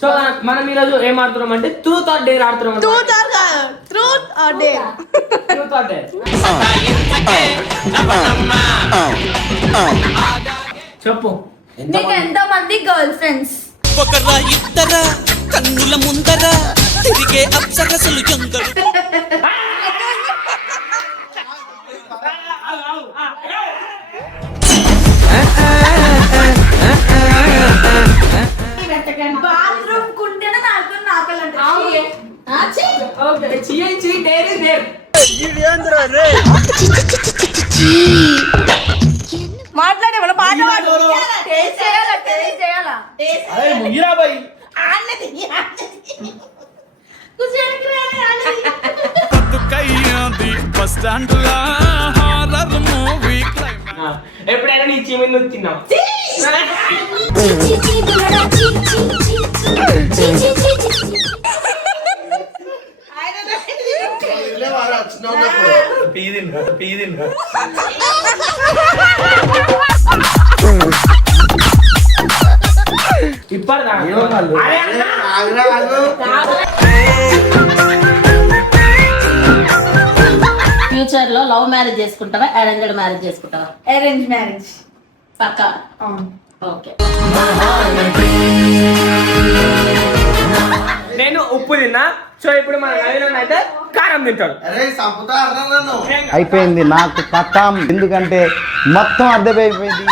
So మనం ఈరోజు ఏం ఆడుతున్నాం అంటే ట్రూత్ ఆర్ డేర్ ఆడుతున్నాం. Truth or dare. చెప్పు, నీకు ఎంతో మంది గర్ల్ ఫ్రెండ్స్? ఒకరా ఇద్దరా కన్నుల ముందర తిరిగే అప్సరసలు ఎందరు. బాత్రూమ్ కుంటేనే నాకు నాకలంటే మాట్లాడే వాళ్ళ పాట ఎప్పుడైనా నీ చీమని నువ్వు తిన్నావు? ఇప్పటిదా ఫ్యూచర్ లో లవ్ మ్యారేజ్ చేసుకుంటావా, అరేంజ్డ్ మ్యారేజ్ చేసుకుంటావా? అరేంజ్ మ్యారేజ్ పక్కా. ఓకే. నేను ఉప్పు తిన్నా, సో ఇప్పుడు మన నవీన అయితే కారం తింటాడు. అయిపోయింది నాకు కథం, ఎందుకంటే మొత్తం అర్థమైపోయింది.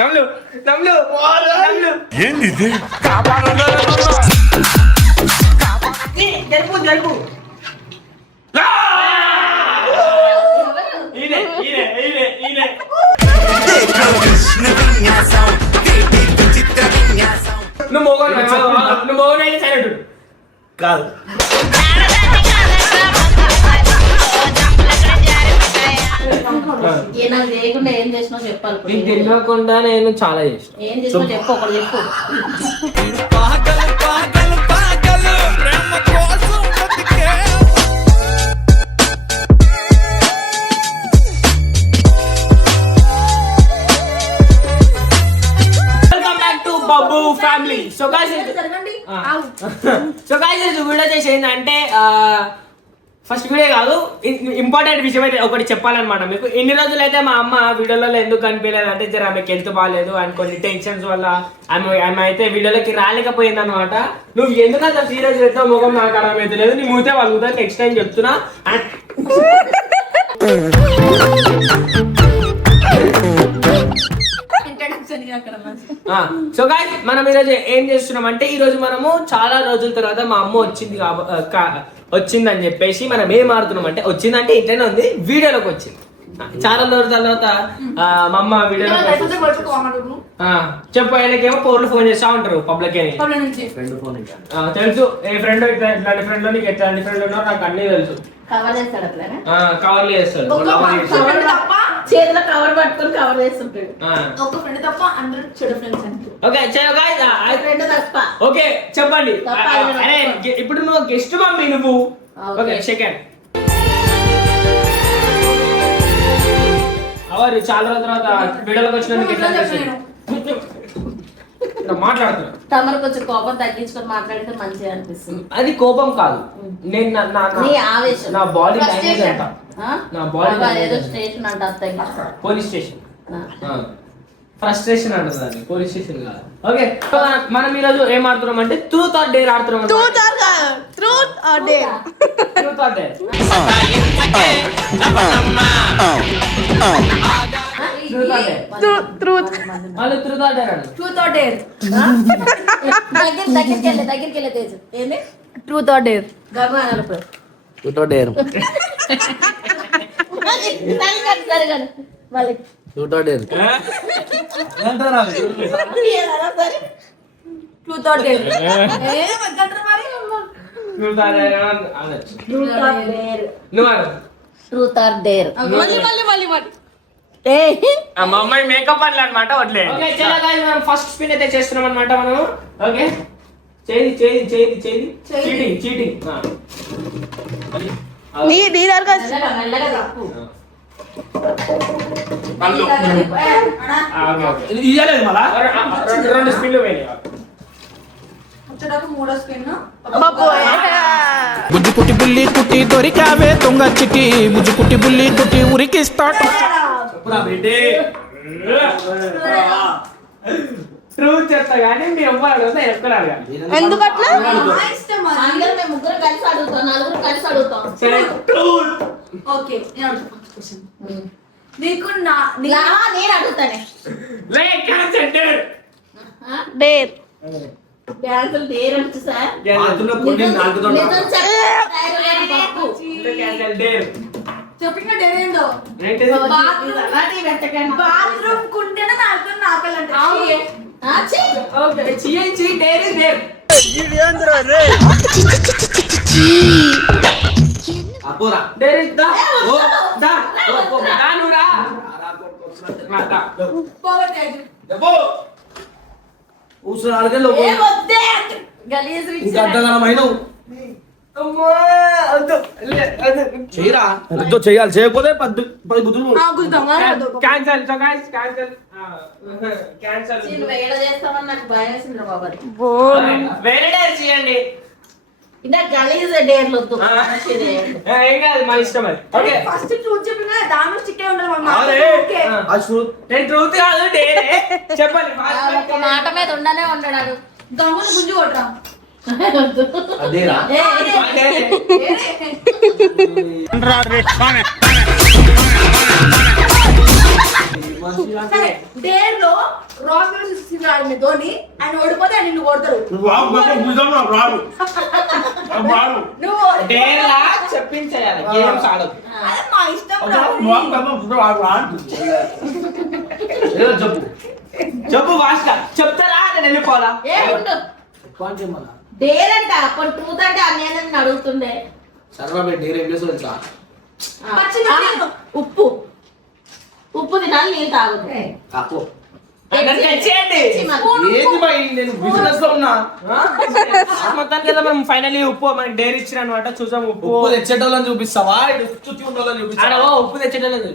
నమ్లు నమ్లు నమ్లు ఏంది ఇది? జరుపు జరుపు. ఈనే ఈనే ఈనే ఈనే నువ్వు మోగన్ అయితే సైలెంట్ కాదు. నాకు చేయకుండా ఏం చేసినావు చెప్పాలి. నీకు తెలియకుండా నేను చాలా చేసిన. ఏం చేసినావు చెప్పు, ఒకటి చెప్పు. పాగలు పాగలు పాగలు ప్రేమ కోసం బతికే. Welcome back to Babbu family. So guys video చేసి ఏంటంటే ఫస్ట్ వీడియో కాదు, ఇంపార్టెంట్ విషయం అయితే ఒకటి చెప్పాలన్నమాట మీకు. ఇన్ని రోజులు అయితే మా అమ్మ వీడియోలలో ఎందుకు కనిపించలేదు అంటే జర ఆమెకి హెల్త్ బాగాలేదు అండ్ కొన్ని టెన్షన్స్ వల్ల ఆమె అయితే వీడియోలోకి రాలేకపోయింది అనమాట. నువ్వు ఎందుకంత సీరియస్ చేస్తావు, ముఖం నాకు అర్థమైతే లేదు, నీ మూతే వాళ్ళుతా నెక్స్ట్ టైం చెప్తున్నా. సో గైస్ మనం ఈరోజు ఏం చేస్తున్నాం అంటే, ఈ రోజు మనము చాలా రోజుల తర్వాత మా అమ్మ వచ్చిందని చెప్పేసి మనం ఏం ఆడుతున్నాం అంటే, వచ్చిందంటే ఇంట్లోనే ఉంది, వీడియోలోకి వచ్చింది. చాలా రోజుల తర్వాత మా అమ్మ వీడియోలోకి చెప్పు. ఆయనకేమో ఫోన్లు ఫోన్ చేస్తా ఉంటారు పబ్లిక్ అని తెలుసు. ఏ ఫ్రెండ్ ఇట్లాంటి ఫ్రెండ్ నీకు ఎట్లాంటి ఫ్రెండ్ ఉన్నారో నాకు అన్ని తెలుసు. కవర్ చేస్తాడు అట్లనే, కవర్లు చేస్తాడు, చేతిలో కవర్ పట్టుకొని కవర్ చేస్తుంటాడు. ఒక ఫ్రెండ్ తప్ప అందరూ చెడు ఫ్రెండ్స్ అంటే. ఓకే ఫ్రెండ్ తప్ప. ఓకే చెప్పండి. అరే ఇప్పుడు నువ్వు గెస్ట్ మమ్మీ నువ్వు. ఓకే సెకండ్ అవరు చాలా రోజుల తర్వాత వీడియోలోకి వచ్చినందుకు ఎట్లా మాట్లాడుతున్నా. తమరు కొంచెం కోపం తగ్గించుకొని మాట్లాడితే మంచిగా అనిపిస్తుంది. అది కోపం కాదు, నేను ఆవేశం, నా బాడీ లాంగ్వేజ్ అంట. నా బాడీ ఏదో స్టేషన్ అంట, పోలీస్ స్టేషన్, ఫ్రస్ట్రేషన్ అంటుంది, పోలీస్ స్టేషన్ కాదు. ఓకే మనం ఈరోజు ఏం ఆడుతున్నాం అంటే ట్రూత్ ఆర్ డేర్ ఆడుతున్నాం. Truth or dare. Truth or dare. దగ్గరికి వెళ్ళే తేజు ఏంది truth or dare. Truth or dare. Truth or dare. Truth or dare. Truth or dare. మా అమ్మాయి మేకప్ అని అనమాట. వడ్లే మనం ఫస్ట్ స్పిన్ అయితే చేస్తున్నాం అనమాట మనం. ఓకే చీటింగ్ ఇయ్యలేదు మళ్ళా 2 స్పిన్లు పోయినాయి. చూడక మూడో స్పిన్ బుజ్జి కుట్టి బుల్లి కుట్టి దొరికావే దొంగ చిట్టి బుజ్జి కుట్టి బుల్లి కుట్టి ఉరికిస్తాడు ట్రూత్ చెప్తా కానీ మీరు ఎవ్వరు అడుగుతా ఎక్కడారు కానీ ఎందుకట్లా అందరూ మేము ముగ్గురు కలిసి అడుగుతాం, నలుగురు కలిసి అడుగుతాం. సరే ట్రూత్ ఓకే నేను అడుగుతాను ఫస్ట్ క్వశ్చన్ నీకు నా ఇలా నేను అడుగుతానే. లే క్యాన్సర్ డేర్ డ్యాన్సులు దేరంటు సార్. క్యాన్సర్ నిజం చెప్పు. పప్పు. డేర్ చెప్పిన డేర్ ఏందో ఏంటిది అలాంటి వెంటకండి. బాత్రూమ్ కుంటేనే నాకు నాకలంటే ఆ, ఛీ. ఓకే చీ dare is dare dare is దా ఓ దా దానురా మాతా ఏ వద్దే అంటే గలీజ్ విచ్చి. అమ్మా అద్దు చేయాలి చేయకపోతే 10 గుద్దులు cancel so guys cancel cancel నేను వేడ చేస్తామని నాకు భయం వేసింది బాబా. వేరే డేర్ చేయండి ఇంకా గలీజ్ డేర్లు వద్దు. ఆ. మంచి డేర్. ఏం కాదు మా ఇష్టం అది ఓకే ఫస్ట్ ట్రూత్ చెప్పిన దాని స్టిక్ అయి ఉండాలి అరే. ఓకే నేను ట్రూత్ కాదు డేరే చెప్పండి ఒక మాట మీద ఉండనే ఉండడాడు. గమ్మున గుంజు కొట్టరా అదేరా డేర్ లో రాక్ రాడు ధోని ఆయన ఓడిపోతే ఆయన నిన్ను కొడతారు నువ్వు డేర్లా చెప్పించేయాలి గేమ్స్ ఆడదు అదే మా ఇష్టం చెప్పు చెప్పు ఫాస్ట్ చెప్తారా నేను వెళ్ళిపోవాలా ఏ ఉండు. డేర్ అంట అప్పుడు ట్రూత్ అంటే అన్నీ అడుగుతుండే. సర్వా డేర్ ఏం చేసి తెలుసా ఆ, పచ్చిమిర్చి. ఆ, ఉప్పు ఉప్పు తినాలి, నీళ్ళు తాగుతుంది. కాపు నన్ను తెచ్చేయండి ఏంది భయ్ నేను బిజినెస్ లో ఉన్నా మొత్తానికి కదా మనం ఫైనల్లీ ఉప్పు మనకి డేర్ ఇచ్చిన అనమాట చూసాం ఉప్పు ఉప్పు తెచ్చేటోళ్ళని చూపిస్తావా ఇటు చుట్టి ఉన్నోళ్ళని ఆడ చూపిస్తావా ఓ ఉప్పు తెచ్చేటలేదు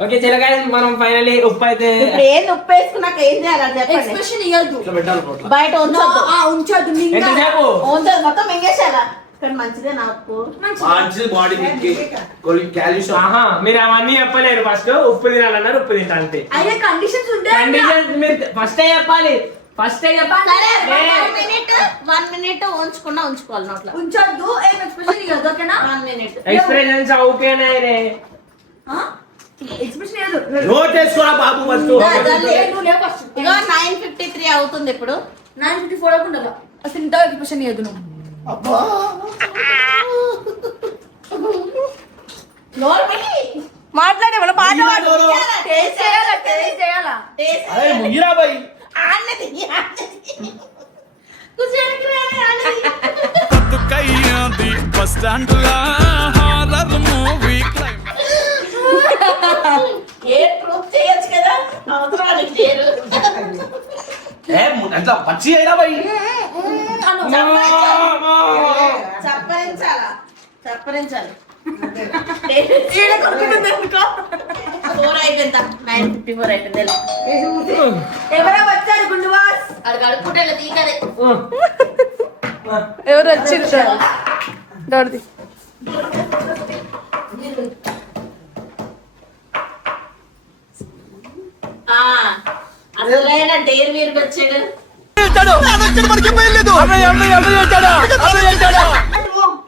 ఓకే చిలకాయ మనం ఫైనల్లీ ఉప్పు అయితే ఇప్పుడు ఏం ఉప్పు వేసుకున్నాక ఏం చేయాలి అది చెప్పండి. ఎక్స్ప్రెషన్ ఇవ్వద్దు ఇట్లా పెట్టాలి పొట్ల. బయట ఉంచొద్దు. ఉంచొద్దు నింగా. ఎంతసేపు ఉంచదు, మొత్తం మింగేసారా. ఇక్కడ మంచిదే నా ఉప్పు. మంచిది బాడీకి కాల్షియం ఆహా మీరు అవన్నీ చెప్పలేరు ఫస్ట్ ఉప్పు తినాలన్నారు ఉప్పు తింటా అంతే అయినా కండిషన్స్ ఉండే కండిషన్ మీరు ఫస్ట్ చెప్పాలి ఫస్ట్ చెప్పాలి సరే, ఏ, 1 minute ఉంచుకున్నా ఉంచుకోవాలి నోట్లో. ఉంచొద్దు ఏం ఎక్స్ప్రెషన్ ఇవ్వద్దు ఓకేనా 1 minute. ఎక్స్పీరియన్స్ ఓకేనా రే ఎక్స్ప్రెషన్ ఇవ్వద్దు నోట్ వేసుకోరా బాబు ఫస్ట్ నువ్వు లేవు ఫస్ట్ ఇగో 9:53 అవుతుంది ఇప్పుడు. 9:54 అవ్వకుండా అసలు ఇంత ఎక్స్ప్రెషన్ ఇవ్వద్దు నువ్వు నోరు పెట్టి మాట్లాడే వాళ్ళ పాట పాడు ఎవరు? టేస్ట్ చేయాలా టేస్ట్ చేయాలా టేస్ట్ అరే ముగిరా బాయ్ ఆన్నది కుసేనికి రాని ఆన్నది. బతుకయ్యాది బస్ స్టాండ్ లా హారర్ మూవీ ఏ ప్రూఫ్ చేయొచ్చు కదా అవసరానికి చేరు. ఏ ఎంత పచ్చి అయినా బాయ్ చప్పరించాలా చప్పరించాలి. 4 అయిపోయిందా 9:54 అయిపోయింది. ఎవరో వచ్చారు గుండువాస్ అది కడుక్కుంటే ఇలా తీగదే. ఎవరు వచ్చారు డోర్ది ఆ, అసలైన డేర్ వీరికి వచ్చాడు.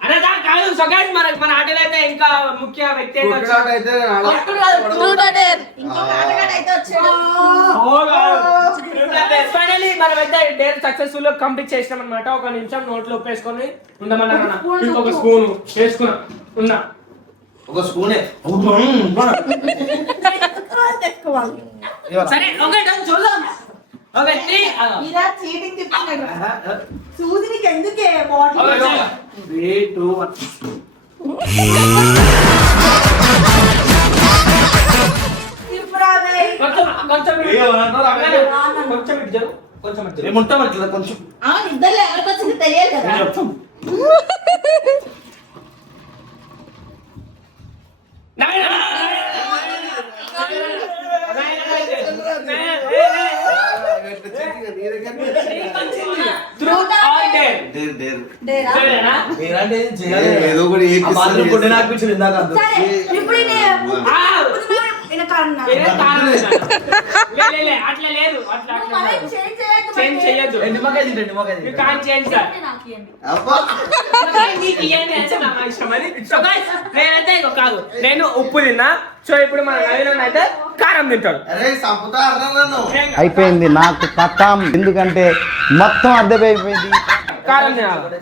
అనగా కాదు సో గైస్ మన ఆటలో అయితే ఇంకా ముఖ్య వ్యక్తి అయితే వచ్చాడు. అయితే ఇంకొక ఆటగాడు అయితే వచ్చాడు. ఫైనల్లీ మనమైతే డేర్ సక్సెస్ఫుల్ గా కంప్లీట్ చేసినాం అనమాట. ఒక నిమిషం నోట్లో ఉప్పేసుకొని ఉండమన్నా ఇంకొక స్పూన్ వేసుకున్నా ఉన్నా ఒక స్పూనే సరే ఓకే డన్ చూద్దాం ఓకే 3 ఇలా చీటింగ్ తిప్పుతున్నాడు. చూసి నీకు ఎందుకే బాటిల్ 3 2 1 కొంచెం ఇటు జరుగు. కొంచెం ఇటు జరుగు. ఏముంటాం అట్లా కొంచెం అవును, ఇద్దరు ఎవరికి వచ్చింది తెలియాలి కదా. నేను చెప్తాం నాయనా! Truth or dare? డేరా? సరేనా? ఏదో ఒకటి కొట్టే నాకు పిచ్చింది ఇందాక సరే ఇప్పుడు ఆ! ఈయన కారణం ఏదో కారణం ఉందా? లే, అట్లా లేదు అట్లా చేంజ్ చేయొద్దు. నిమ్మకాయ తింటే నిమ్మకాయ You can't change that. నీకు ఇయ్యండి అంటే నా ఇష్టం అది. So guys, నేనైతే ఇగో కాదు నేను ఉప్పు తిన్నా. సో ఇప్పుడు మన నవీన్ అయితే కారం తింటాడు. అయిపోయింది నాకు కథం. ఎందుకంటే మొత్తం అద్దెపోయిపోయింది. కారం తినాలి.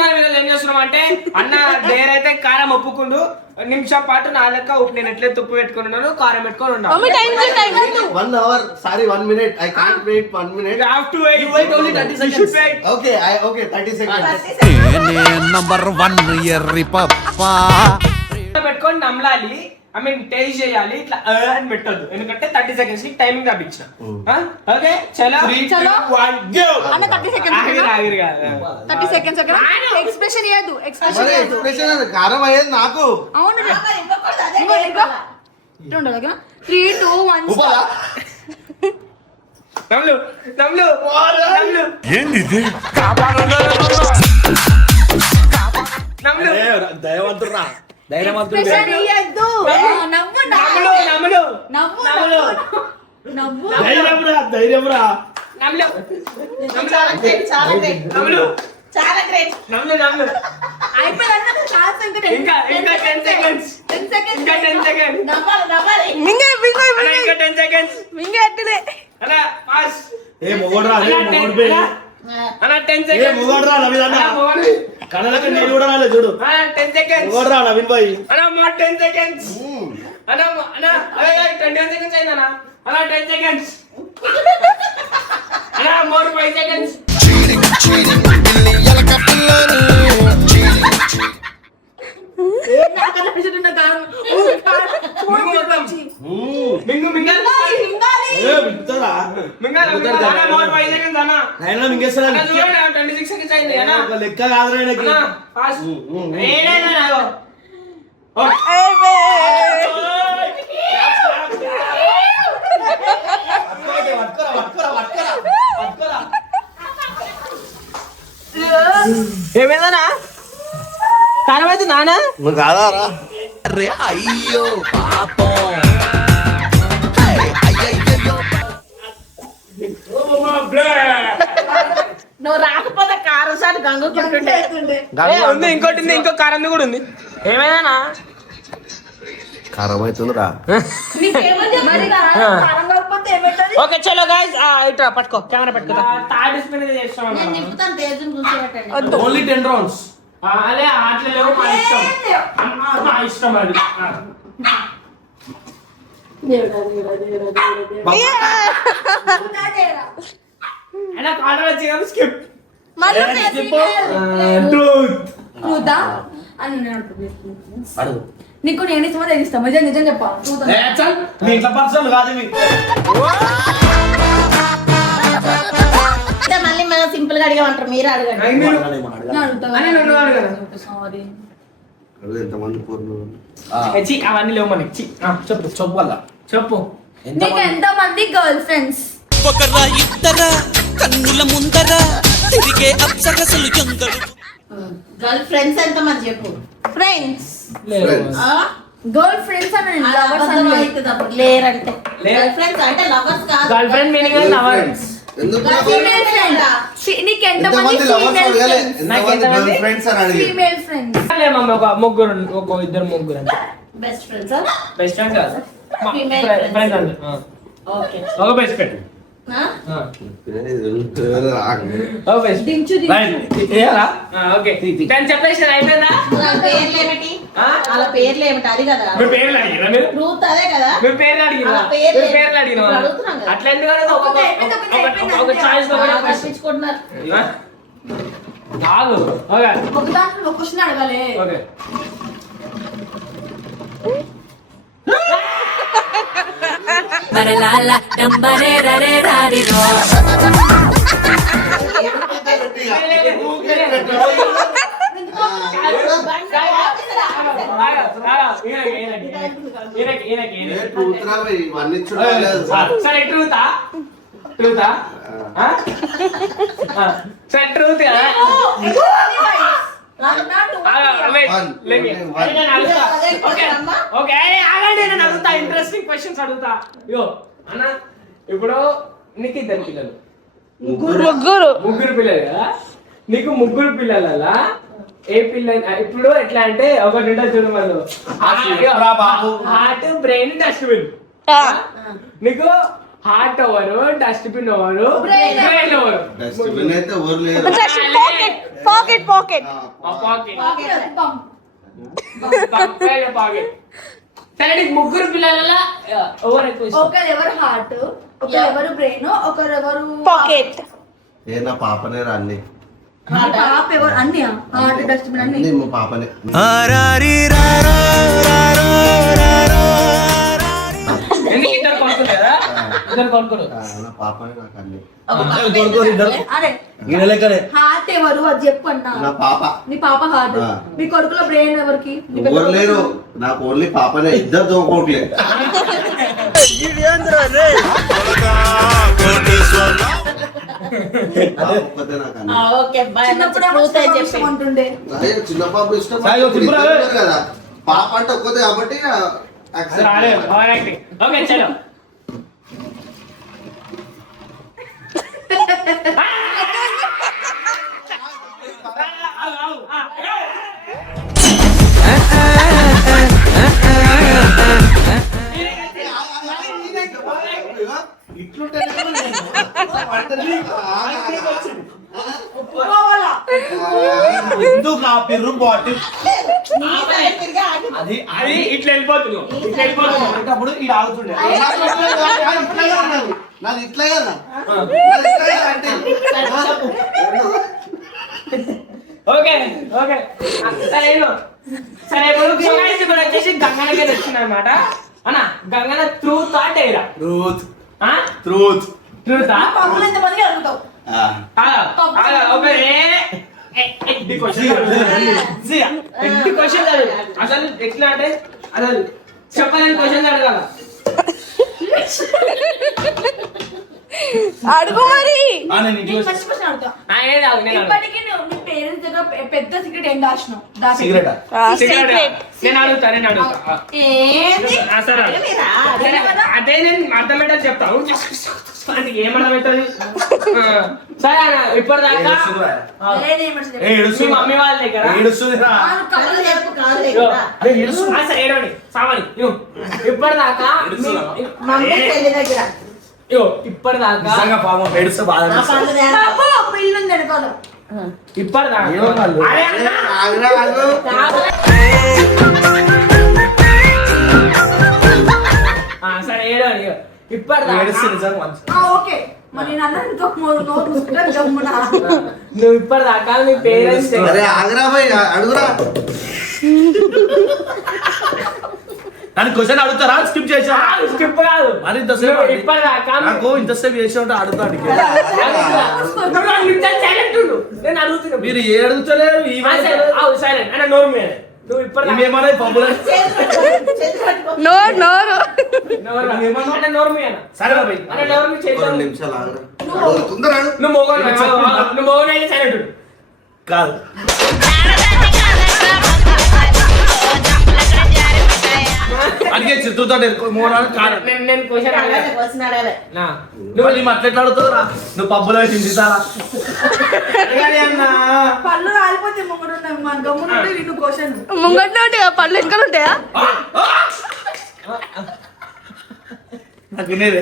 మనం ఈరోజు ఏం చేస్తున్నాం అంటే అన్న డేర్ అయితే కారం ఒప్పుకుండు. నిమిషం పాటు నా లెక్క ఉప్పు నేను ఎట్లయితే ఉప్పు పెట్టుకున్నాను కారం పెట్టుకొని ఉన్నాను. 1 hour, sorry, 1 minute. I can't wait 1 minute. You have to wait. You wait only 30 seconds. You should wait. Okay, 30 seconds. Number 1 ఎర్రి పప్పా పెట్టుకొని నమ్మలాలి. ఐ మీన్ టేస్ట్ చేయాలి. ఇట్లా అని పెట్టొద్దు ఎందుకంటే 30 సెకండ్స్ కి టైమింగ్ తప్పించిన. ఓకే చలో 3 2 1 గో. అన్న 30 seconds ఆగిరు కాదు 30 seconds ఓకే ఎక్స్ప్రెషన్ ఇయ్యదు ఎక్స్ప్రెషన్ మరి ఇయ్యదు expression అది కారం అయ్యేది నాకు. అవును ఇవ్వకూడదు అదే ఇంకో ఇట్లా ఉండదు ఓకేనా 3 2 1 ఉపాలా? నమ్లు నమ్లు నమ్లు నమ్లు దయవంతురా ధైర్యవంతుడు ఎక్స్ప్రెషన్ ఇయ్యదు నవ్వు నమ్లు నమ్లు నవ్వు నమ్లు నవ్వు ధైర్యంరా నమ్లు చాలా గ్రేట్ నమ్లు చాలా గ్రేట్ నమ్లు నమ్లు అయిపోయిందన్న ఛాన్స్ ఇంకా 10 సెకండ్స్ 10 seconds ఇంకా 10 సెకండ్స్ నవ్వాలి మింగే అన్న ఇంకా 10 సెకండ్స్ మింగే అట్టలే అన్న పాస్ ఏ మొగోడ్రా అరే మొగోడ్ బే అన్న 10 ఏ సెకండ్స్ మొగోడ్రా నవీన్ అన్న కళ్ళకి నేను కూడా రాలే చూడు 10 సెకండ్స్ మొగోడ్రా నవీన్ భాయ్ అన్న మో 10 సెకండ్స్ అన్న అన్న అరే 10 సెకండ్స్ అయిందన్న అన్న 10 సెకండ్స్ అన్న మోర్ 5 సెకండ్స్ నాకన్నా పిచ్చుతున్న కారం మింగు మింగల్ ఏ వింటరా మింగల్ అన్న మోర్ 5 సెకండ్స్ అన్న ఆయన మింగేస్తారా అన్న చూడండి 26 సెకండ్స్ అయింది అన్న ఒక లెక్క కాదురా ఆయనకి అన్న పాస్ ఏడైనా ఓకే ఏమైందనా కారం అయితే నానా నువ్వు కాదారా? అయ్యో పాపం నువ్వు రాకపోతే కారు సార్ గంగుకుంటుంటే ఉంది ఇంకోటి ఉంది ఇంకో కారం కూడా ఉంది ఏమైందనా కారం అవుతుందిరా. మరి కారం కాకపోతే ఏమైతుంది ఓకే చలో గైస్ ఇట్రా పట్టుకో కెమెరా పట్టుకో థర్డ్ స్పిన్ చేస్తాం నేను నింపుతాను తేజుని కూర్చోబెట్టండి ఓన్లీ 10 రౌండ్స్ అదే ఆటలు లేవు మా ఇష్టం మా ఇష్టం అది అయినా కాలం వచ్చి స్కిప్ ట్రూత్ చూద్దా అని నేను అడుగు నీకు నేను ఇష్టమో నేను ఇష్టం నిజం నిజం చెప్పాలి చూద్దాం ఏ చల్ మీ ఇంట్లో పర్సనల్ కాదు ఇవి అంటే మళ్ళీ మనం సింపుల్ గా అడిగామంటారు మీరు అడగండి నేను అడుగుతా సారీ అడుగు ఎంతమంది పూర్లు? అవన్నీ లేవు మనకి చెప్పు చెప్పు వల్ల చెప్పు నీకు ఎంత మంది గర్ల్ ఫ్రెండ్స్ ఒకరా ఇద్దరా కన్నుల ముందరా తిరిగే అప్సరసలు ఎందరు గర్ల్ ఫ్రెండ్స్ ఎంత మంది చెప్పు ఫ్రెండ్స్ Friends. గర్ల్ ఫ్రెండ్స్ అని అది లవర్స్ అబద్ధం అని అవుతుంది అప్పుడు లేరంటే లేరు. గర్ల్ ఫ్రెండ్స్ అంటే లవర్స్ కాదు girl friend meaning lover Friends. ఎందుకు ఫీమేల్ ఫ్రెండ్ నీకు ఎంత మంది ఎంతమంది లవర్స్ ఫీమేల్ అడగలే? ఫ్రెండ్స్ నాకు ఎంతమంది ఎంతమంది? గర్ల్ ఫ్రెండ్స్ అని అడిగి. ఫీమేల్ ఫ్రెండ్స్ మమ్మీ ఒక ముగ్గురు ఒక ఇద్దరు ముగ్గురు అంటే బెస్ట్ ఫ్రెండ్స్ బెస్ట్ ఫ్రెండ్ కాదు Female ఫ్రెండ్ friends. అంటే ఓకే ఒక బెస్ట్ ఫ్రెండ్ ఒక బెస్ట్ దించు ఏరా ఓకే కానీ చెప్పేసి అయిపోయిందా వాళ్ళ పేర్లు ఏమిటి ఆ? వాళ్ళ పేర్లు ఏమిటి అది కదా మీ పేర్లు అడిగిరా మీరు ట్రూత్ అదే కదా మీ పేర్లు అడిగిరా ఆ, పేర్లు మీ పేర్లు అడిగినా ఇప్పుడు అడుగుతున్నాం కదా. అట్లా ఎందుకు అడగదు? ఒక చాయిస్ లో కూడా కల్పించుకుంటున్నారు కాదు ఓకే ఒక దాంట్లో ఒక క్వశ్చన్ అడగాలి okay Maralala, dambarera, re, rari, ro. సరే ట్రూతా ట్రూతా సరే ట్రూత్ కదా ఇంట్రెస్టింగ్ క్వశ్చన్స్ అడుగుతా ఇగో అన్న ఇప్పుడు నీకు ఇద్దరు పిల్లలు ముగ్గురు పిల్లలు కదా నీకు ముగ్గురు పిల్లల ఏ పిల్ల ఇప్పుడు ఎట్లా అంటే ఒకటి ఉంటుంది చూడు వాళ్ళు హార్ట్ బ్రెయిన్ డస్ట్బిన్ నీకు హార్ట్ ఎవరు డస్ట్బిన్ ఎవరు బ్రెయిన్ ఎవరు పాకెట్ సరే నీకు ముగ్గురు పిల్లల ఎవరు ఎక్కువ ఇష్టం? ఒకరెవరు హార్ట్ ఒకరెవరు బ్రెయిన్ ఒకరెవరు పాకెట్ నా పాపనే రాన్ని పాప ఎవరు అన్ని హార్ట్ డస్ట్బిన్ అన్ని మా పాపనే ఎందుకు ఇద్దరు కొనుక్కోరు కదా ఇద్దరు కొనుక్కోరు నా పాపనే నాకు అన్ని అరే హార్ట్ ఎవరు అది చెప్పు అన్నా నా పాప నీ పాప హార్ట్ మీ కొడుకులో బ్రెయిన్ ఎవరికి ఎవరు లేరు నాకు ఓన్లీ పాపనే ఇద్దరు దోకోట్లే ఒక్కతే నాకు అన్ని అంటుండే అదే చిన్న పాప ఇష్టం కదా పాప అంటే ఒక్కతే కాబట్టి ఓకే చలో ఎందుకు ఆపిర్రు బాటిల్ అది అది ఇట్లా వెళ్ళిపోతున్నావు ఇట్లా వెళ్ళిపోతున్నావు అంటే అప్పుడు ఈ ఆగుతుండే నాది ఇట్లా కదా ఓకే ఓకే సరే సరే ఇప్పుడు వచ్చేసి గంగనకి వచ్చింది అనమాట అన్న గంగన ట్రూత్ ఆ డేరా ట్రూత్ ట్రూతా పప్పులు ఎంతమంది అడుగుతావు అసలు ఎట్లా అంటే అసలు చెప్పలేని క్వశ్చన్ అడగాల అడుగు మరి నేను ఫస్ట్ క్వశ్చన్ అడుగుతా ఏది అడుగు, నేను అడుగు. ఇప్పటికీ నువ్వు నీ పేరెంట్స్ దగ్గర పెద్ద సీక్రెట్ ఏం దాచినావు సిగరెట్ నేను అడుగుతా ఏంది ఆ, సరే అడుగు. సరే, అదే నేను అర్థమయ్యేటట్టు చెప్తాను ఏమర్థమవుతుంది సరే అన్న ఇప్పటిదాకా మీ మమ్మీ వాళ్ళ దగ్గర కళ్ళు చెప్పు కాదు ఇగో, ఆ, సరే ఏడవండి సామాని ఇగో, ఇప్పటిదాకా మమ్మీ చెల్లి దగ్గర ఇగో ఇప్పటిదాకా పాపం ఏడుస్తే బాధ ఆ పనులు చేయాలి. పాప పిల్లు వెనకాల ఇప్పటిదాకా ఏమన్నారు? అరే అన్న, ఆ, సరే ఏడవండి ఇగో, ఇప్పటిదాకా ఏడుస్తే నిజంగా మంచి ఓకే మరి నేను అన్నది నోరు మూసుకుంటే గమ్మున నువ్వు ఇప్పటిదాకా మీ పేరెంట్స్ అరే ఆగరా భయ్ అడుగురా నన్ను క్వశ్చన్ అడుగుతారా స్కిప్ చేసా స్కిప్ కాదు మరి ఇంతసేపు నువ్వు ఇప్పటిదాకా నాకు ఇంతసేపు చేసి ఉంటే అడుగుతాడు సైలెంట్ ఉండు నేను అడుగుతున్నా మీరు ఏ అడుగుతలేరు సైలెంట్ అన్న నోరు మీద నువ్వు ఇప్పటిదాకా ఇవేమన్నా పబ్బులు నోరు నోరు అన్న నోరు మీద సరే బాబాయ్ అన్న నోరు మీద చేసి 2 నిమిషాలు ఆగరా అడుగు, తొందర అడుగు. నువ్వు మోగోను అయితే సైలెంట్ ఉండు కాదు అడిగే చిత్తుతో మోనాలు కాదు నేను క్వశ్చన్ అడగాలి, క్వశ్చన్ అడగాలి. నువ్వు నీ అట్లా ఎట్లా అడుగుతావురా నువ్వు పబ్బులో చిందిస్తారా అన్నా పళ్ళు రాలిపోతే ముంగడు మన గమ్మున నిన్ను క్వశ్చన్ ముంగట్లో ఉంటాయా పళ్ళు ఇంకా ఉంటాయా నాకు వినేదే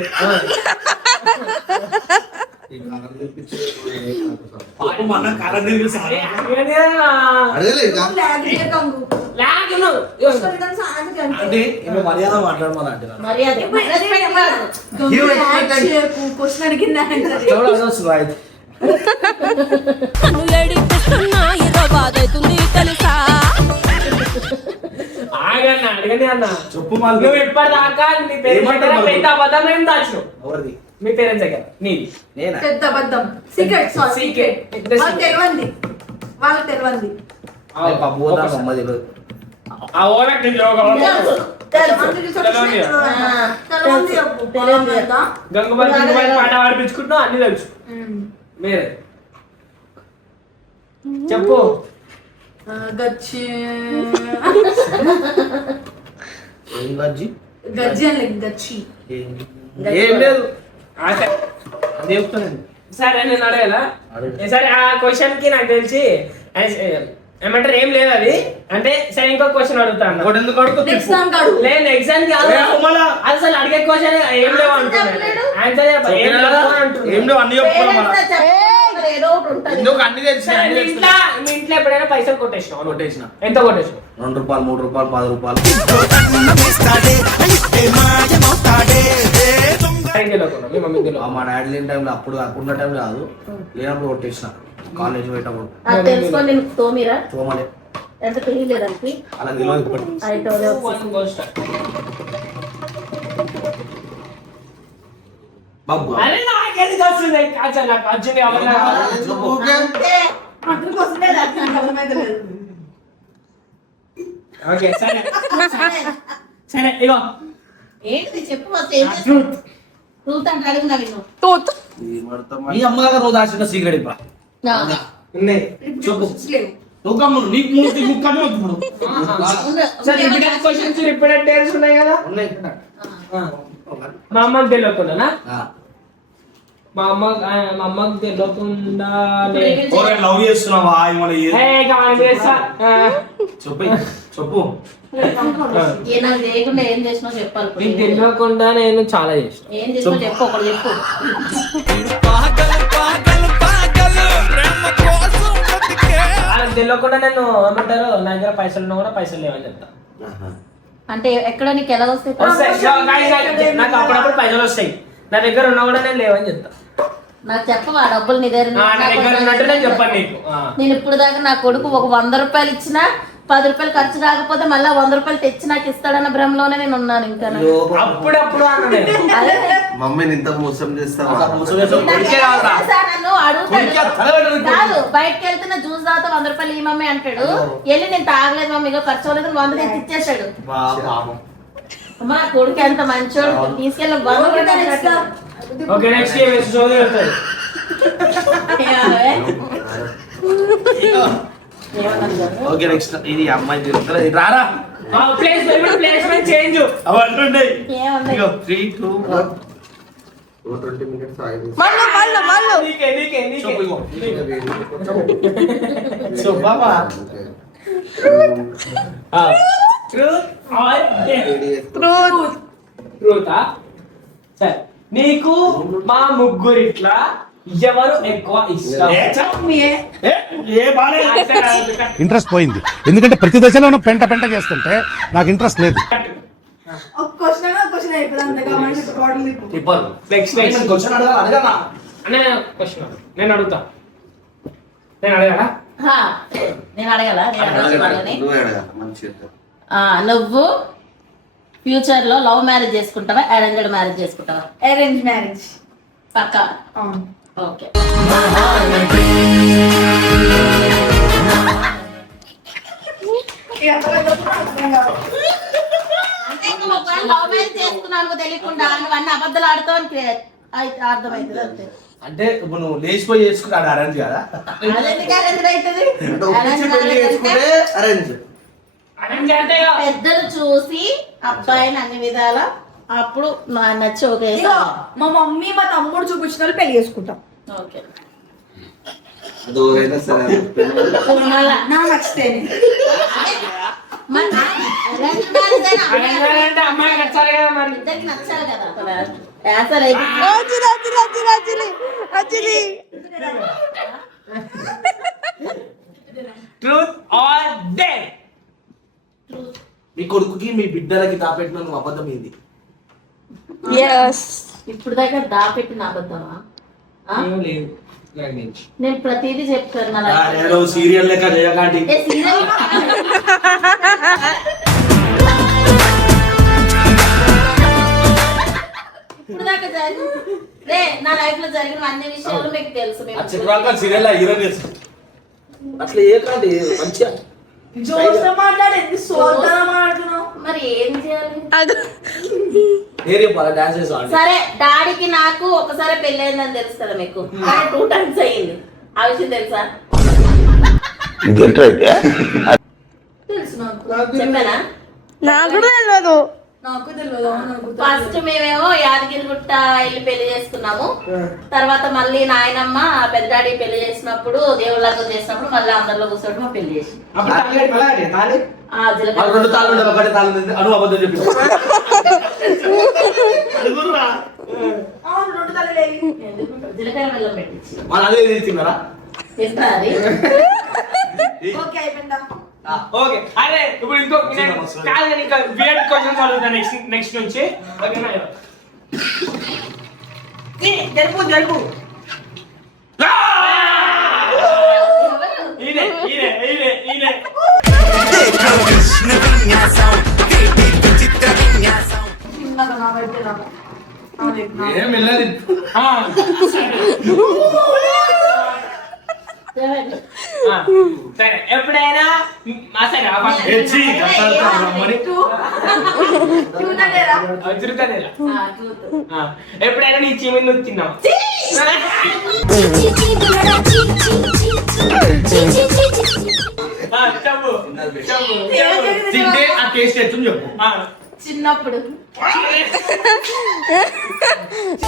పాపం అన్న కాలం తిరిగి సార్ అడగలే ఇంకా అంటే ఈమె మర్యాద మాట్లాడమని అంటున్నాను మర్యాద రెస్పెక్ట్ కాదు. క్వశ్చన్ అడిగింది రైట్ ఆగన్నా అడగని అన్న చెప్పు మళ్ళీ నువ్వు ఇప్పటిదాకా నీ పేరెంట్స్ దగ్గర ఏమంటావు? పెద్ద అబద్ధం ఏం దాచినావు ఎవరిది మీ పేరెంట్స్ దగ్గర నీది నేనా పెద్ద అబద్ధం సీక్రెట్ సారీ Secret. సీక్రెట్ వాళ్ళకి తెలియంది వాళ్ళకి తెలియంది పబ్బు పోతా అమ్మ తెలియదు ఆ ఓనర్ గంగుబాయి పాట పాడిపించుకుంటున్నావు అన్ని తెలుసు మీరే చెప్పు. గచ్చి గజ్జి అని గచ్చి ఏం లేదు చెప్తున్నాను. సరే నేను అడగాలా? సరే ఆ క్వశ్చన్ కి నాకు తెలిసి ఏమంటారు ఏం లేదు అది అంటే. సరే ఇంకో క్వశ్చన్ అడుగుతాను. లేదు ఎగ్జామ్ కాదు అసలు అడిగే క్వశ్చన్ ఏం లేవు అంటున్నాను. ఆన్సర్ ఏం లేవు అన్ని ఏదో ఒకటి ఉంటుంది. మీ ఇంట్లో ఎప్పుడైనా పైసలు కొట్టేసిన ఎంత కొట్టేసిన? 2 రూపాయలు 3 రూపాయలు 10 రూపాయలు. మా డాడీ లేని టైంలో అప్పుడు అప్పుడున్న టైం కాదు, లేనప్పుడు కొట్టేసిన కాలేజ్ పోయేటప్పుడు. అది తెలుసుకోండి తోమిరా తోమలే ఎంత తెలియలేదానికి అలా తెలియదు ఇప్పటి. బాబు అరే నాకెందుకు వస్తుంది? అసలు నాకు వచ్చింది ఎవరైనా ఓకే సరే సరే ఇగో ఏంటిది చెప్పు ఫస్ట్. ఏం చేస్తావు? ట్రూత్ అంటే అడుగునా విను. మీ అమ్మగారు రోజు ఆశిన సీక్రెట్ ఇప్పుడు ఉన్నాయి చెప్పు. నువ్వు నీకు మూర్తి ముక్కనే ఇప్పుడు సరే రిపీటెడ్ క్వశ్చన్స్ రిపీటెడ్ డేట్స్ ఉన్నాయి కదా. ఉన్నాయి. మా అమ్మకి తెలియకుండా మా అమ్మకి తెలియకుండా లవ్ చేస్తున్నావా? చెప్పు చెప్పు. నాకు చేయకుండా ఏం చేసినావు చెప్పాలి. నీకు తెలియకుండా నేను చాలా చేసిన. ఏం చేసినావు చెప్పు, ఒకటి చెప్పు. వాళ్ళకి తెలియకుండా నేను ఏమంటారు నా దగ్గర పైసలు ఉన్నా కూడా పైసలు లేవని చెప్తా. అంటే ఎక్కడ నీకు ఎలా వస్తాయి? నాకు అప్పుడప్పుడు పైసలు వస్తాయి, నా దగ్గర ఉన్నా కూడా నేను లేవని చెప్తా. నాకు చెప్పవా డబ్బులు నీ దగ్గర? నా దగ్గర ఉన్నట్టు నేను చెప్పాను నీకు. నేను ఇప్పుడు దాకా నా కొడుకు ఒక 100 రూపాయలు ఇచ్చినా 10 రూపాయలు ఖర్చు కాకపోతే మళ్ళీ 100 రూపాయలు తెచ్చి నాకు ఇస్తాడన్న భ్రమలోనే నేను ఉన్నాను. ఇంకా అప్పుడప్పుడు మమ్మీని ఇంత మోసం చేస్తావా? నన్ను అడుగుతాడు కాదు, బయటకు వెళ్తున్నా జ్యూస్ తాగుతా 100 రూపాయలు ఈ మమ్మీ అంటాడు. వెళ్ళి నేను తాగలేదు మమ్మీ ఖర్చు అవ్వలేదు 100 తెచ్చి ఇచ్చేసాడు. మా కొడుకు ఎంత మంచోడు, తీసుకెళ్ళి 100 రూపాయలు. ఓకే నెక్స్ట్ ఇయర్ సోది వెళ్తాడు. ఓకే నెక్స్ట్ ఇది అమ్మాయి తిరుగుతుంది రారా. ప్లేస్మెంట్ చేంజ్ అవంటుండే. ఏముంది? 3 2 1 20 minutes ఆగి చెప్పు ఇగో. చెప్పు బాబా. ట్రూతా? సరే నీకు మా ముగ్గురిట్లా ఎవరు ఎక్కువ ఇష్టం? ఇంట్రెస్ట్ పోయింది, ఎందుకంటే ప్రతి దశలోనూ పెంట పెంట చేస్తుంటే నాకు ఇంట్రెస్ట్ లేదు. నేను అడుగుతా. నేను అడగాలా? నేను అడగలా? నువ్వే అడగాలి మంచిగా. నువ్వు ఫ్యూచర్ లో లవ్ మ్యారేజ్ చేసుకుంటావా, అరేంజ్డ్ మ్యారేజ్ చేసుకుంటావా? అరేంజ్ మ్యారేజ్ పక్కా. ఓకే. లవ్ మ్యారేజ్ చేసుకున్నాను తెలియకుండా నువ్వు అన్ని అబద్ధాలు ఆడుతావు అని అర్థమవుతుంది అంతే. అంటే ఇప్పుడు నువ్వు లేచిపోయి చేసుకున్నాడు అరేంజ్ కదా? అదేందుకు అరేంజ్ అవుతుంది? అరేంజ్ పెద్దలు చూసి అబ్బాయిని అన్ని విధాల అప్పుడు నచ్చి ఓకే. మా మమ్మీ మా తమ్ముడు చూపించిన వాళ్ళు పెళ్లి చేసుకుంటాం. ఓకే నా నచ్చితేనే అమ్మాయి నచ్చాలి కదా మరి. ఇద్దరికి నచ్చాలి కదా. Truth or dare? మీ కొడుకుకి మీ బిడ్డలకి దాపెట్టిన నువ్వు అబద్ధం ఏంది? ఇప్పుడు దాకా దాపెట్టిన అబద్ధమా? నేను ప్రతిదీ చెప్తాను. సీరియల్ లెక్క చేయకండి. ఇప్పుడు దాకా నా లైఫ్ లో జరిగిన అన్ని విషయాలు మీకు తెలుసు. సీరియల్ హీరో అట్లా ఏ కాదు మంచిగా జోష్తో మాట్లాడేది సోదరా మాట్లాడుతున్నావు. మరి ఏం చేయాలి? నేనే డాన్స్ చేసాను. సరే డాడీకి నాకు ఒకసారి పెళ్ళైందని తెలుసు కదా మీకు, కానీ 2 times అయ్యింది. ఆ విషయం తెలుసా? తెలుసు నాకు. చెప్పానా? నాకు కూడా తెలియదు. నాకు తెలియదు. ఫస్ట్ మేమేమో యాదగిరిగుట్ట వెళ్ళి పెళ్లి చేసుకున్నాము. తర్వాత మళ్ళీ నాయనమ్మ పెద్ద డాడీ పెళ్లి చేసినప్పుడు దేవుళ్ళతో చేసినప్పుడు మళ్ళీ అందరిలో కూర్చోటి మా పెళ్లి చేసి అప్పుడు తాళి కట్టి మళ్ళా కట్టి, తాళి? వాళ్ళు 2 తాళ్ళు ఉండాలి, ఒకటే తాళ్ళు ఉంది. అను అబద్ధం చెప్పి అవును 2 తలలేవి. జీలకర్ర బెల్లం పెట్టించి వాళ్ళు అదే తిన్నారా? తింటా అది. ఓకే అయిపోయిందా? ఓకే అరే ఇప్పుడు ఇంకో నేను కాదు నేను ఇంకా weird questions అడుగుతాను నెక్స్ట్ నుంచి. ఓకేనా? జరుపు జరుపు. ఈనే ఈనే ఈనే ఈనే చిన్నగా నా వైపు రా. ఏం వెళ్ళదు. ఆ, సరే. ఆ, సరే ఎప్పుడైనా సరే చూడలేరా? తిరుగుతానేలా ఎప్పుడైనా నీ చీమిని నువ్వు తిన్నావు? చెప్పు చెప్పు. తింటే ఆ టేస్ట్ ఎత్తుంది చెప్పు. చిన్నప్పుడు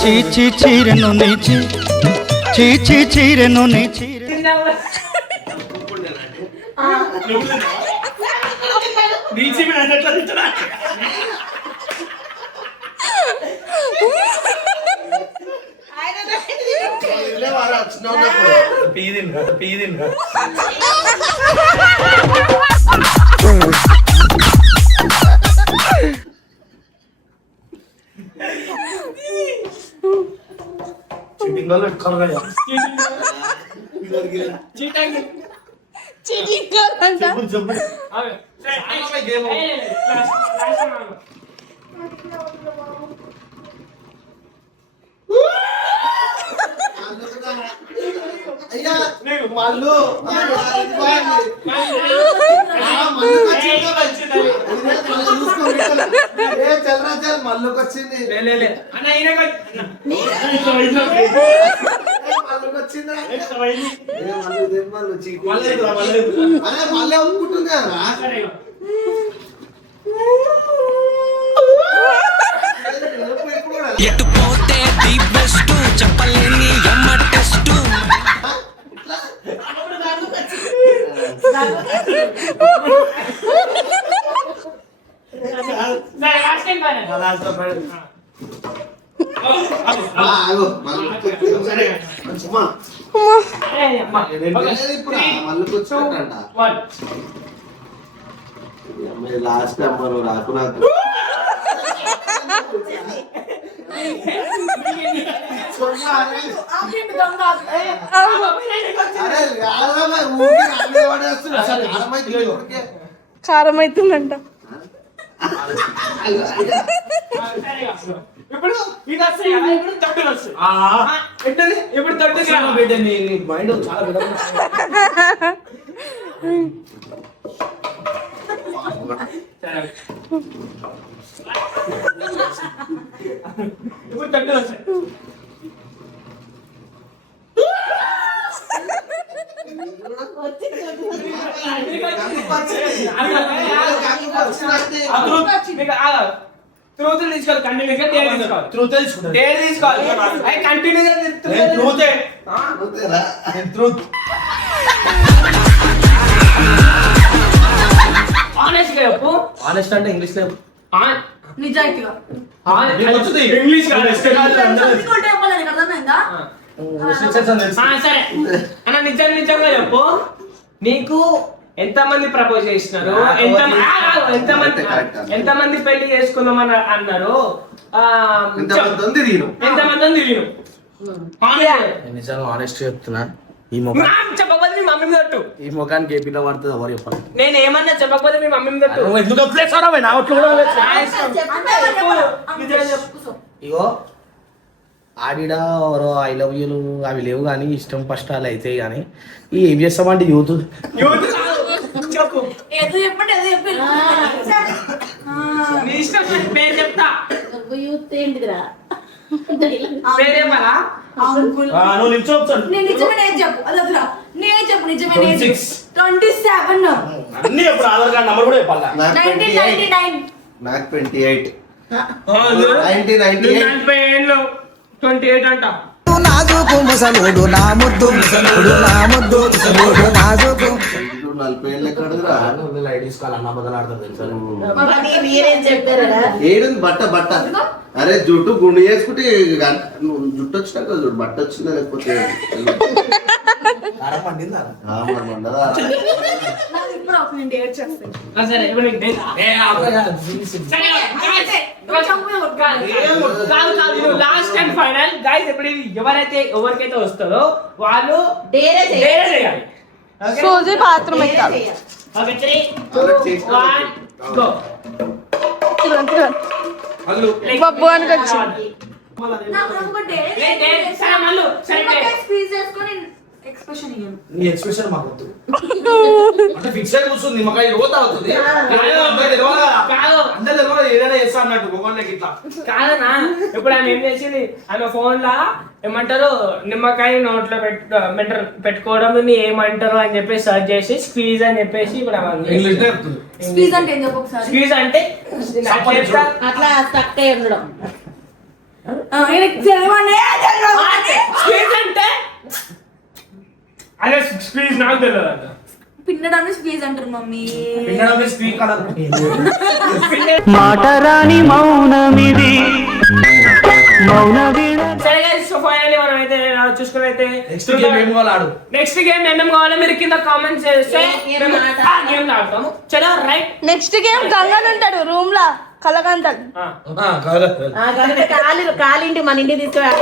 చీచి చీరెను నీచి చీచి చీరెను నీచి నీ చీమిని అంటే ఎట్లా తింటున్నా? పీదిండ్రా. చీటింగ్ వల్ల ఎక్కడ చీటింగ్. చీటింగ్ కాదంట. చెప్పు. ఓకే. సరే, last one. అయ్యా నీకు. మళ్ళు మళ్ళీకి వచ్చింది అన్న ఈయన మళ్ళీకి వచ్చిందా మళ్ళీ ఒప్పుకుంటుంది కదా ఎటు పోతే ది బెస్ట్ చెప్పలేని ఎమ్మ టెస్ట్ మళ్ళీకి వచ్చినట్టంట లాస్ట్ అమ్మను రాకు నాకు కారం అవుతుందంట. ఇప్పుడు ఇది వస్తాయి కదా, ఇప్పుడు తొట్టులు వస్తాయి. ఏంటది? ఇప్పుడు తొట్టులు బిడ్డ నీ మైండ్ చాలా బిడ్డ. ఇప్పుడు తొట్టులు వస్తాయి. త్రూతులు తీసుకోవాలి, కంటిన్యూస్గా డేర్ తీసుకోవాలి. ట్రూత్ తెలుసుకుంటా. డేర్ తీసుకోవాలి. అవి కంటిన్యూస్గా ట్రూతే ట్రూత్. ఆనెస్ట్గా చెప్పు. ఆనెస్ట్ అంటే ఇంగ్లీష్ లో నిజాయితీగా ఇంగ్లీష్ కాదు. చదువుకుంటే చెప్పాలి, నీకు అర్థమైందా? సరే అన్న నిజంగా చెప్పు, నీకు ఎంతమంది ప్రపోజ్ చేసినారు, ఎంతమంది పెళ్లి చేసుకుందామని అన్నారు, ఎంతమంది తిరిగిను? నిజంగా ఆనెస్ట్ చెప్తున్నా. ఈ ముఖం చెప్పకపోతే మీ మమ్మీ మీద తట్టు. ఈ ముఖానికి ఏ పిల్ల పడుతుంది ఎవరు చెప్పాలి? నేను ఏమన్నా చెప్పకపోతే మీ మమ్మీ మీద తట్టు. ఎందుకు వదిలేసారా నా ఒట్లు కూడా ఇగో ఆడిడా ఎవరో ఐ లవ్ యూలు అవి లేవు కానీ ఇష్టం ఫస్ట్ వాళ్ళు అయితే కానీ ఏం చేస్తామంటే యూత్ చెప్పు చెప్పు. ఏదో చెప్పండి ఏదో చెప్పండి నీ ఇష్టం వచ్చిన పేరు చెప్తా. నువ్వు యూత్ ఏంటిదిరా పేరేమరా? అంకుల్ నువ్వు నిల్చో ఒకసారి. నేను నిజమైన ఏజ్ చెప్పు అది వద్దురా నేను చెప్పు నిజమైన ఏజ్ 27 అన్ని ఎప్పుడు ఆధార్ కార్డు నంబర్ కూడా చెప్పాలా? 1999 నాకు 28 అవును. 1998 40 ఏళ్ళు 28 అంట. నాజుకు ముసలుడు నా ముద్దు ముసలుడు నా ముద్దు ముసలుడు నాజుకు 40 ఏళ్ళు ఎక్కడరా లైట్ తీసుకోవాలి అన్న బదులు ఆడతారు తెలుసా? మీరేం చెప్పారా ఏడుంది బట్ట అరే జుట్టు గుండు చేసుకుంటే జుట్టు వచ్చినాక చూడు బట్ట వచ్చిందా లేకపోతే కారం పండిందా? మరి మండదా నాకు ఇప్పుడు ఒక నేను డేట్ చేస్తాను సరే ఇప్పుడు నీకు తెలుసా? సరే, guys. కాదు లాస్ట్ అండ్ ఫైనల్ గైస్. ఇప్పుడు ఇది ఎవరికైతే వస్తుందో వాళ్ళు డేరే డేరే చేయాలి. సోజీ బాత్రూమ్ ఎక్కాలి. Okay 3 2 1 go. బబ్బు అని వచ్చింది. నాకు ఒక డేట్ సరే మల్లు సరే స్క్వీజ్ చేసుకొని ఎక్స్ప్రెషన్ ఇయ్యను నీ ఎక్స్ప్రెషన్ మాకు వద్దు. అంటే ఫిక్స్ అయి కూర్చుంది నిమ్మకాయ రోజు అవుతుంది. కాదు అందరు తెలియదు ఏదైనా చేస్తా అన్నట్టు మొగోళ్ళకి ఇట్లా. కాదనా ఇప్పుడు ఆమె ఏం చేసింది, ఆమె ఫోన్ లా ఏమంటారు నిమ్మకాయ నోట్లో పెట్టుకోవడం ఏమంటారు అని చెప్పేసి సర్చ్ చేసి స్క్వీజ్ అని చెప్పేసి ఇప్పుడు ఇంగ్లీష్ చెప్తుంది. స్క్వీజ్ అంటే ఏం చెప్పు ఒకసారి స్క్వీజ్ అంటే అట్లా స్టక్ అయి ఉండడం. స్క్వీజ్ అంటే అదే స్క్వీజ్ నాకు తెలియదు అంట. పిండడాన్ని స్క్వీజ్ అంటారు మమ్మీ వినడానికి స్పీక్ అనదు. మాటరాని మౌనమిది సరే guys, so finally మనం అయితే చూసుకున్నైతే నెక్స్ట్ గేమ్ ఏం కావాలి ఆడు. నెక్స్ట్ గేమ్ ఏమేమి కావాలో మీరు కింద కామెంట్స్ చేస్తే ఏ మేము మాట? ఆ గేమ్ ఆడతాము. చలో రైట్. నెక్స్ట్ గేమ్ గంగన్ ఉంటాడు రూమ్ లా కలగంతలు. కాదు కాలింటి మన ఇంటికి తీసుకురా.